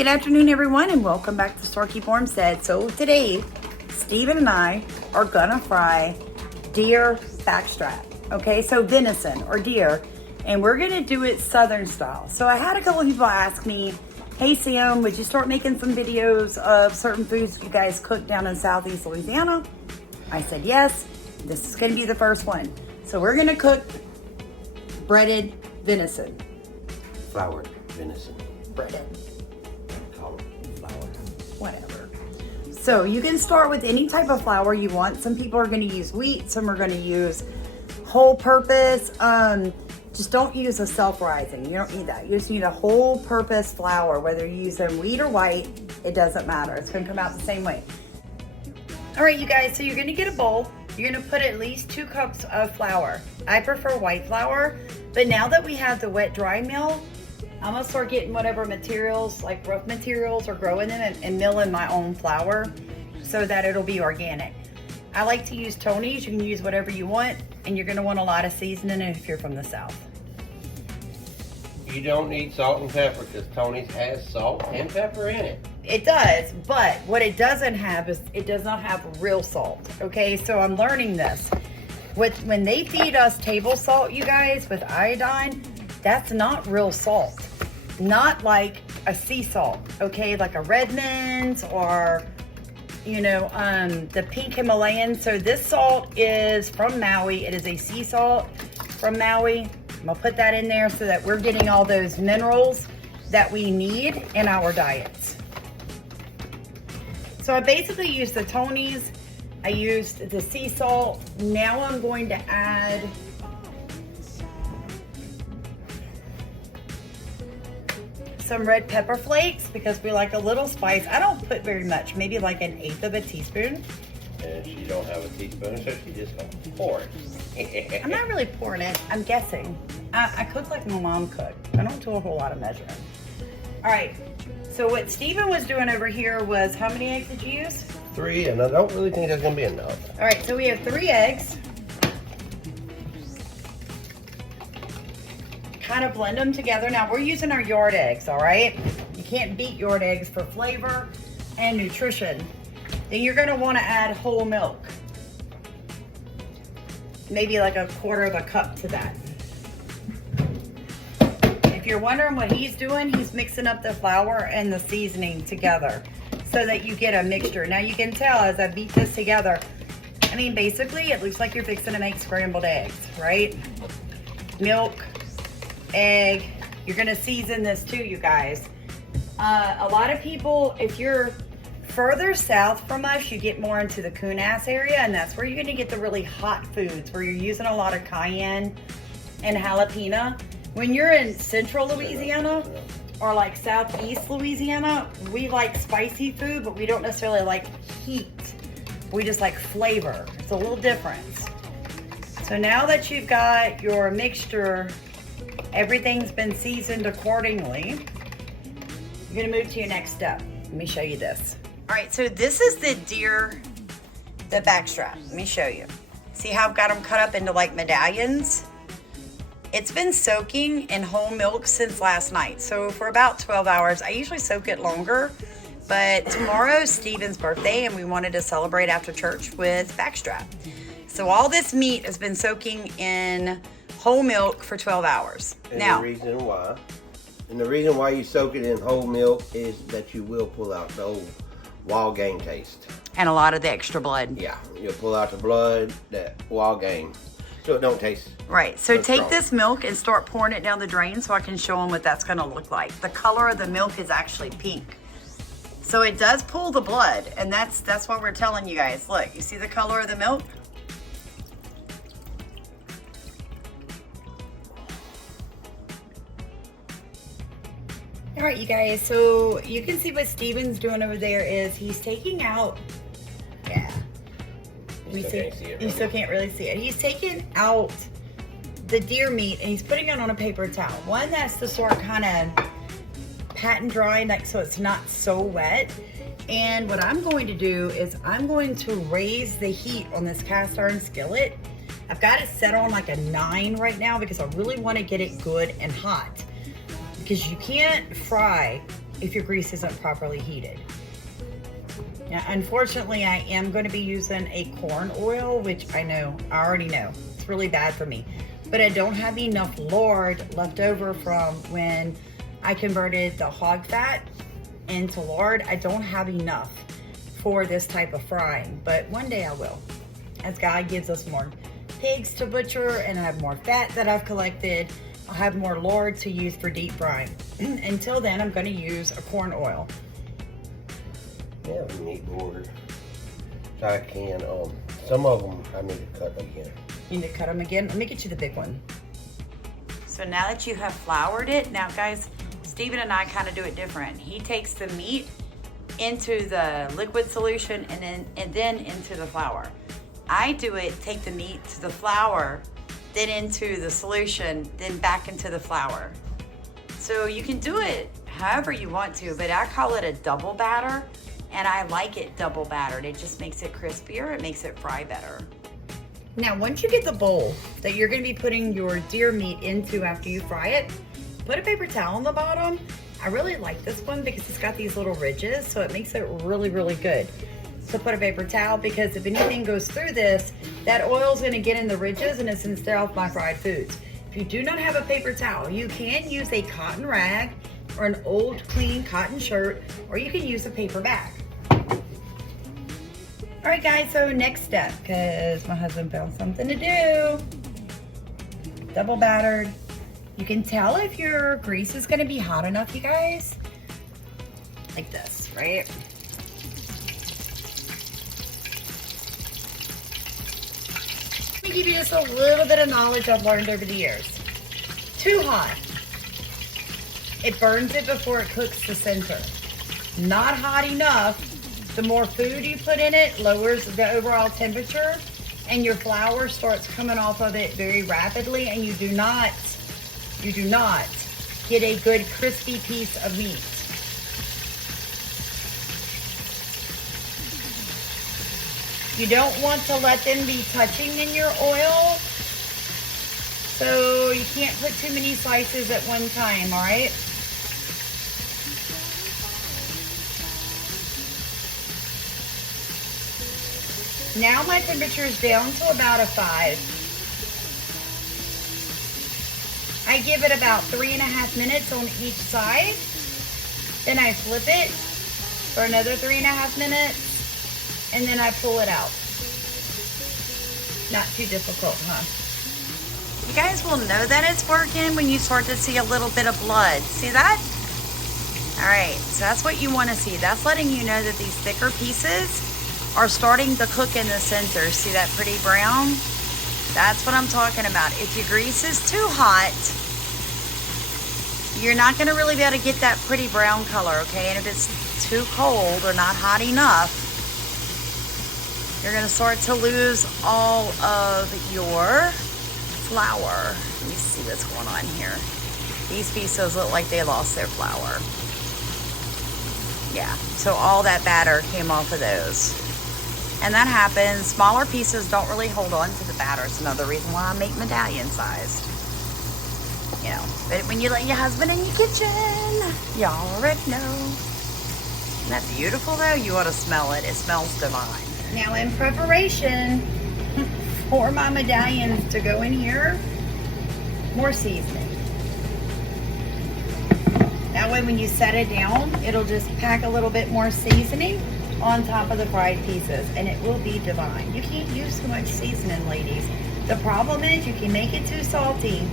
Good afternoon, everyone, and welcome back to Starkey Farmstead. So today, Steven and I are gonna fry deer backstrap. Okay, so venison or deer, and we're gonna do it Southern style. So I had a couple of people ask me, hey Sam, would you start making some videos of certain foods you guys cook down in Southeast Louisiana? I said yes, this is gonna be the first one. So we're gonna cook breaded venison. Floured venison. Breaded. Call it flour. Whatever. So you can start with any type of flour you want. Some people are going to use wheat, some are going to use whole purpose. Just don't use a self-rising. You don't need that. You just need a whole purpose flour. Whether you use them wheat or white, it doesn't matter. It's going to come out the same way. All right, you guys, so you're going to get a bowl. You're going to put at least 2 cups of flour. I prefer white flour, but now that we have the wet dry mill, I'm gonna start getting whatever materials, like rough materials, or growing them and milling my own flour so that it'll be organic. I like to use Tony's. You can use whatever you want, and you're gonna want a lot of seasoning if you're from the South. You don't need salt and pepper because Tony's has salt and pepper in it. It does, but what it doesn't have is it does not have real salt. Okay, so I'm learning this. When they feed us table salt, you guys, with iodine, that's not real salt. Not like a sea salt, okay? Like a Redmond's or, you know, the pink Himalayan. So this salt is from Maui. It is a sea salt from Maui. I'm gonna put that in there so that we're getting all those minerals that we need in our diets. So I basically used the Tony's. I used the sea salt. Now I'm going to add some red pepper flakes because we like a little spice. I don't put very much, maybe like 1/8 of a teaspoon. And she don't have a teaspoon, so she just gonna pour it. I'm not really pouring it, I'm guessing. I cook like my mom cooked. I don't do a whole lot of measuring. All right, so what Steven was doing over here was, how many eggs did you use? 3, and I don't really think that's gonna be enough. All right, so we have 3 eggs. Kind of blend them together. Now we're using our yard eggs, all right? You can't beat yard eggs for flavor and nutrition. Then you're gonna wanna add whole milk. Maybe like 1/4 cup to that. If you're wondering what he's doing, he's mixing up the flour and the seasoning together so that you get a mixture. Now you can tell as I beat this together, I mean, basically it looks like you're fixing to make scrambled eggs, right? Milk, egg. You're gonna season this too, you guys. A lot of people, if you're further south from us, you get more into the Kunas area, and that's where you're gonna get the really hot foods, where you're using a lot of cayenne and jalapeno. When you're in central Louisiana or like southeast Louisiana, we like spicy food, but we don't necessarily like heat. We just like flavor. It's a little different. So now that you've got your mixture, everything's been seasoned accordingly, you're gonna move to your next step. Let me show you this. All right, so this is the deer, the backstrap. Let me show you. See how I've got them cut up into like medallions? It's been soaking in whole milk since last night. So for about 12 hours, I usually soak it longer, but tomorrow's Steven's birthday and we wanted to celebrate after church with backstrap. So all this meat has been soaking in whole milk for 12 hours. And the reason why you soak it in whole milk is that you will pull out the old wild game taste. And a lot of the extra blood. Yeah, you'll pull out the blood, that wild game, so it don't taste. Right, so take strong. this milk and start pouring it down the drain so I can show them what that's gonna look like. The color of the milk is actually pink. So it does pull the blood, and that's what we're telling you guys. Look, you see the color of the milk? All right, you guys, so you can see what Steven's doing over there is he's taking out, yeah. You still can't really see it. He's taking out the deer meat and he's putting it on a paper towel. One that's to sort kind of pat and dry, like so it's not so wet. And what I'm going to do is I'm going to raise the heat on this cast iron skillet. I've got it set on like a 9 right now because I really want to get it good and hot. Because you can't fry if your grease isn't properly heated. Now, unfortunately, I am going to be using a corn oil, which I already know, it's really bad for me. But I don't have enough lard left over from when I converted the hog fat into lard. I don't have enough for this type of frying, but one day I will. As God gives us more pigs to butcher and I have more fat that I've collected, I'll have more lard to use for deep frying. Until then, I'm going to use a corn oil. Yeah, meat board. So I can, some of them I need to cut again. You need to cut them again? Let me get you the big one. So now that you have floured it, now guys, Stephen and I kind of do it different. He takes the meat into the liquid solution and then into the flour. I do it, take the meat to the flour, then into the solution, then back into the flour. So you can do it however you want to, but I call it a double batter, and I like it double battered. It just makes it crispier, it makes it fry better. Now, once you get the bowl that you're gonna be putting your deer meat into after you fry it, put a paper towel on the bottom. I really like this one because it's got these little ridges, so it makes it really, really good. So put a paper towel, because if anything goes through this, that oil's gonna get in the ridges and it's gonna stir off my fried foods. If you do not have a paper towel, you can use a cotton rag or an old clean cotton shirt, or you can use a paper bag. All right guys, so next step, because my husband found something to do. Double battered. You can tell if your grease is gonna be hot enough, you guys. Like this, right? Let me give you just a little bit of knowledge I've learned over the years. Too hot. It burns it before it cooks the center. Not hot enough. The more food you put in it lowers the overall temperature, and your flour starts coming off of it very rapidly, and you do not get a good crispy piece of meat. You don't want to let them be touching in your oil, so you can't put too many slices at one time, all right? Now my temperature is down to about a 5. I give it about 3.5 minutes on each side. Then I flip it for another 3.5 minutes. And then I pull it out. Not too difficult, huh? You guys will know that it's working when you start to see a little bit of blood. See that? All right, so that's what you want to see. That's letting you know that these thicker pieces are starting to cook in the center. See that pretty brown? That's what I'm talking about. If your grease is too hot, you're not gonna really be able to get that pretty brown color, okay? And if it's too cold or not hot enough, you're gonna start to lose all of your flour. Let me see what's going on here. These pieces look like they lost their flour. Yeah, so all that batter came off of those. And that happens. Smaller pieces don't really hold on to the batter. It's another reason why I make medallion sized. You know, but when you let your husband in your kitchen, y'all already know. Isn't that beautiful though? You ought to smell it. It smells divine. Now in preparation for my medallions to go in here, more seasoning. That way when you set it down, it'll just pack a little bit more seasoning on top of the fried pieces, and it will be divine. You can't use too much seasoning, ladies. The problem is you can make it too salty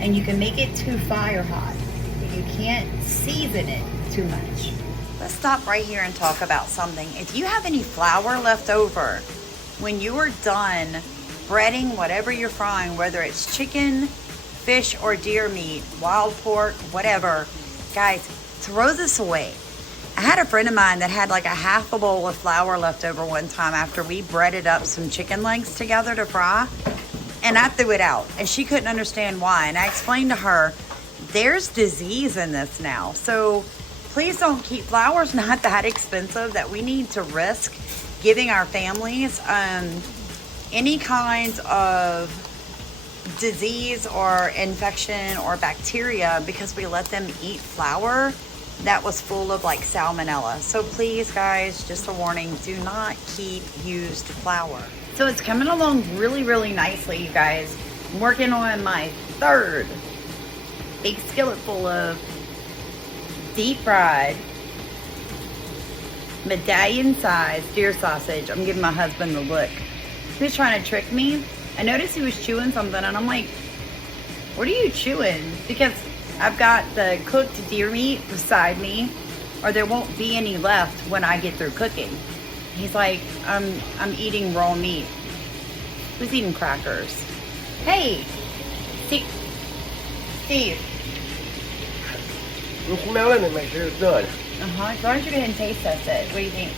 and you can make it too fire hot, but you can't season it too much. Let's stop right here and talk about something. If you have any flour left over when you are done breading whatever you're frying, whether it's chicken, fish, or deer meat, wild pork, whatever, guys, throw this away. I had a friend of mine that had like a half a bowl of flour left over one time after we breaded up some chicken legs together to fry, and I threw it out, and she couldn't understand why. And I explained to her, there's disease in this now. So please don't keep, flour's not that expensive that we need to risk giving our families any kinds of disease or infection or bacteria because we let them eat flour. that was full of like salmonella. So please guys, just a warning, do not keep used flour. So it's coming along really, really nicely, you guys. I'm working on my third big skillet full of deep fried medallion sized deer sausage. I'm giving my husband the look. He was trying to trick me. I noticed he was chewing something and I'm like, what are you chewing? Because I've got the cooked deer meat beside me, or there won't be any left when I get through cooking. He's like, I'm eating raw meat. Who's eating crackers? Hey, Steve. I'm smelling it, make sure it's done. Why don't you go ahead and taste test it? What do you think?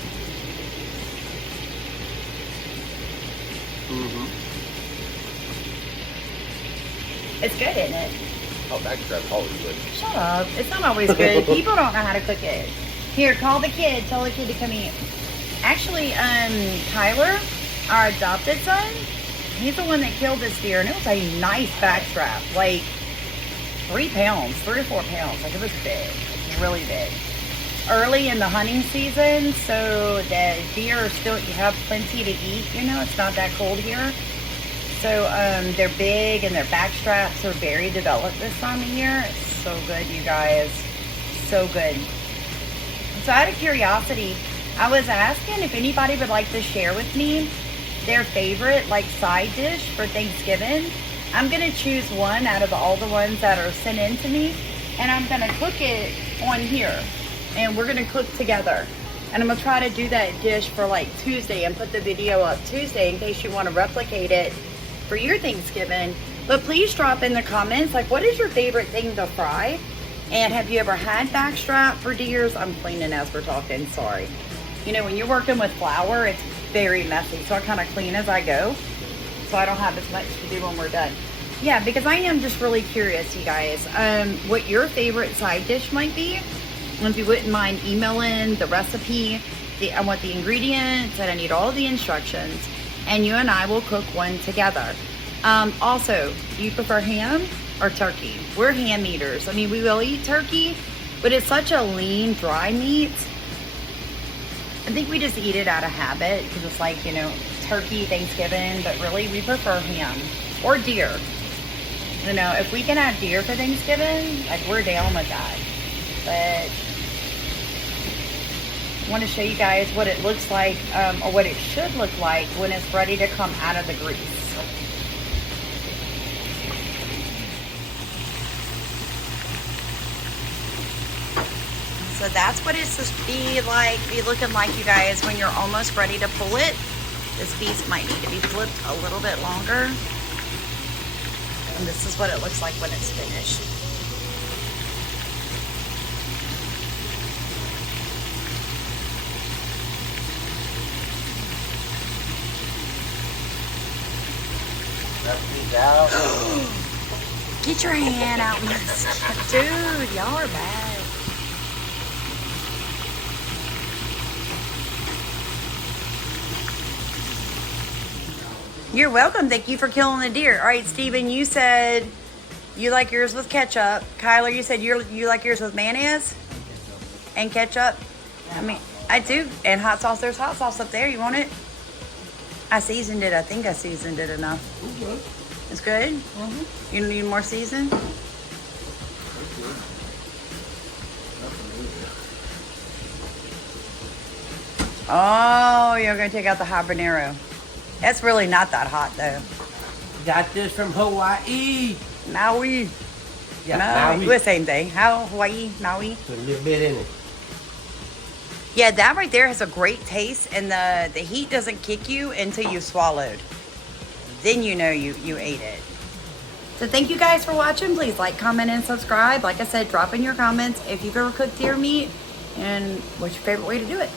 It's good, isn't it? Oh, backstrap's always good. Shut up. It's not always good. People don't know how to cook it. Here, call the kid. Tell the kid to come eat. Actually, Tyler, our adopted son, he's the one that killed this deer, and it was a nice backstrap. Like 3 pounds, 3 or 4 pounds. Like, it was big. Really big. Early in the hunting season, so the deer are still, you have plenty to eat, you know, it's not that cold here. So they're big and their back straps are very developed this time of year. It's so good, you guys. So good. So out of curiosity, I was asking if anybody would like to share with me their favorite like side dish for Thanksgiving. I'm gonna choose one out of all the ones that are sent in to me, and I'm gonna cook it on here. And we're gonna cook together. And I'm gonna try to do that dish for like Tuesday and put the video up Tuesday in case you want to replicate it for your Thanksgiving. But please drop in the comments, like, what is your favorite thing to fry? And have you ever had backstrap for deers? I'm cleaning as we're talking, sorry. You know, when you're working with flour, it's very messy. So I kind of clean as I go, so I don't have as much to do when we're done. Yeah, because I am just really curious, you guys, what your favorite side dish might be. And if you wouldn't mind emailing the recipe, I want the ingredients, and I need all the instructions, and you and I will cook one together. Also, do you prefer ham or turkey? We're ham eaters. I mean, we will eat turkey, but it's such a lean, dry meat. I think we just eat it out of habit because it's like, you know, turkey, Thanksgiving, but really we prefer ham or deer. You know, if we can have deer for Thanksgiving, like, we're down with that. But I want to show you guys what it looks like, or what it should look like when it's ready to come out of the grease. So that's what it's supposed to be looking like, you guys, when you're almost ready to pull it. This piece might need to be flipped a little bit longer. And this is what it looks like when it's finished. Out. Get your hand out, dude. Y'all are bad. You're welcome. Thank you for killing the deer. All right, Steven, you said you like yours with ketchup. Kyler, you said you like yours with mayonnaise and ketchup. I mean, I do. And hot sauce. There's hot sauce up there. You want it? I seasoned it. I think I seasoned it enough. Okay. It's good? Mm-hmm. You need more season? Oh, you're going to take out the habanero. That's really not that hot, though. Got this from Hawaii. Maui. Yeah, Maui. Maui. We're the same thing. How? Hawaii? Maui? Put a little bit in it. Yeah, that right there has a great taste, and the heat doesn't kick you until you swallowed. Then you know you ate it. So thank you guys for watching. Please like, comment, and subscribe. Like I said, drop in your comments if you've ever cooked deer meat and what's your favorite way to do it.